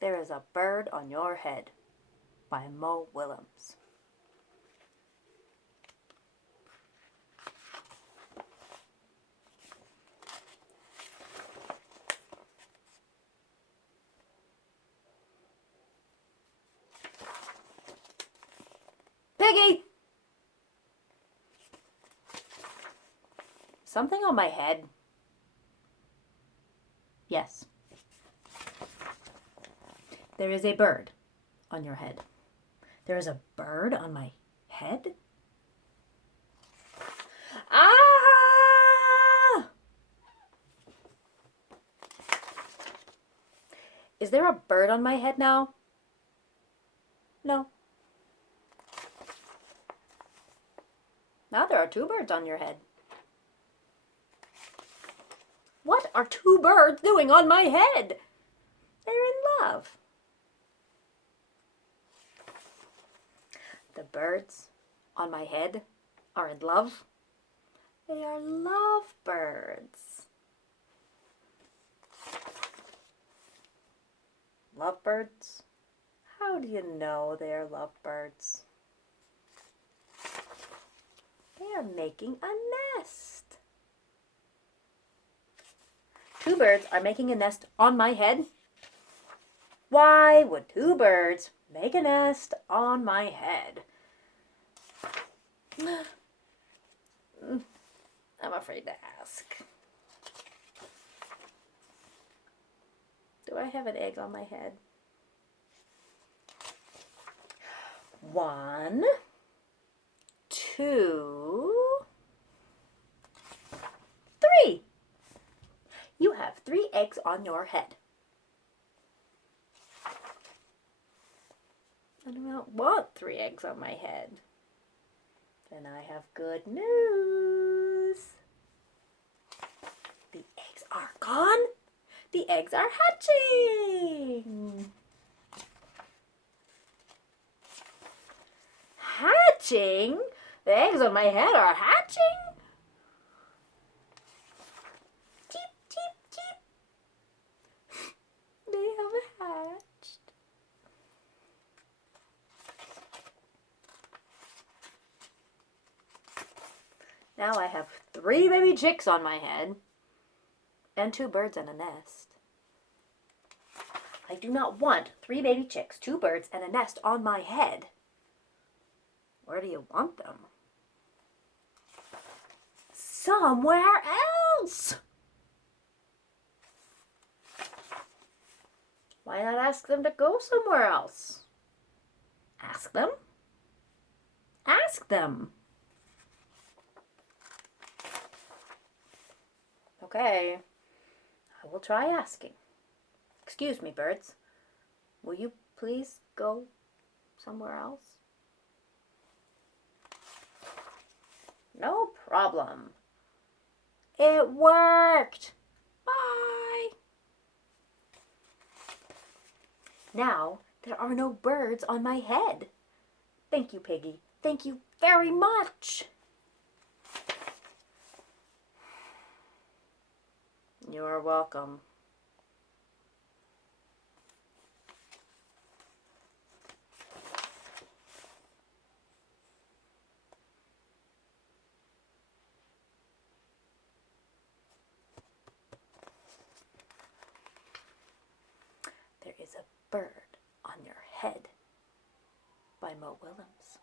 There is a bird on your head by Mo Willems. Piggy! Something on my head? Yes. There is a bird on your head. There is a bird on my head? Ah! Is there a bird on my head now? No. Now there are two birds on your head. What are two birds doing on my head? They're in love. The birds on my head are in love. They are love birds. Lovebirds? How do you know they are lovebirds? They are making a nest. Two birds are making a nest on my head. Why would two birds make a nest on my head? I'm afraid to ask. Do I have an egg on my head? 1, 2, 3. You have 3 eggs on your head. I do not want 3 eggs on my head. Then I have good news. The eggs are gone. The eggs are hatching. Hatching? The eggs on my head are hatching? Cheep, cheep, cheep. They have hatched. Now I have 3 baby chicks on my head and 2 birds in a nest. I do not want 3 baby chicks, 2 birds, and a nest on my head. Where do you want them? Somewhere else! Why not ask them to go somewhere else? Ask them? Ask them! Okay, I will try asking. Excuse me, birds. Will you please go somewhere else? No problem. It worked. Bye. Now there are no birds on my head. Thank you, Piggy. Thank you very much. You are welcome. There is a bird on your head by Mo Willems.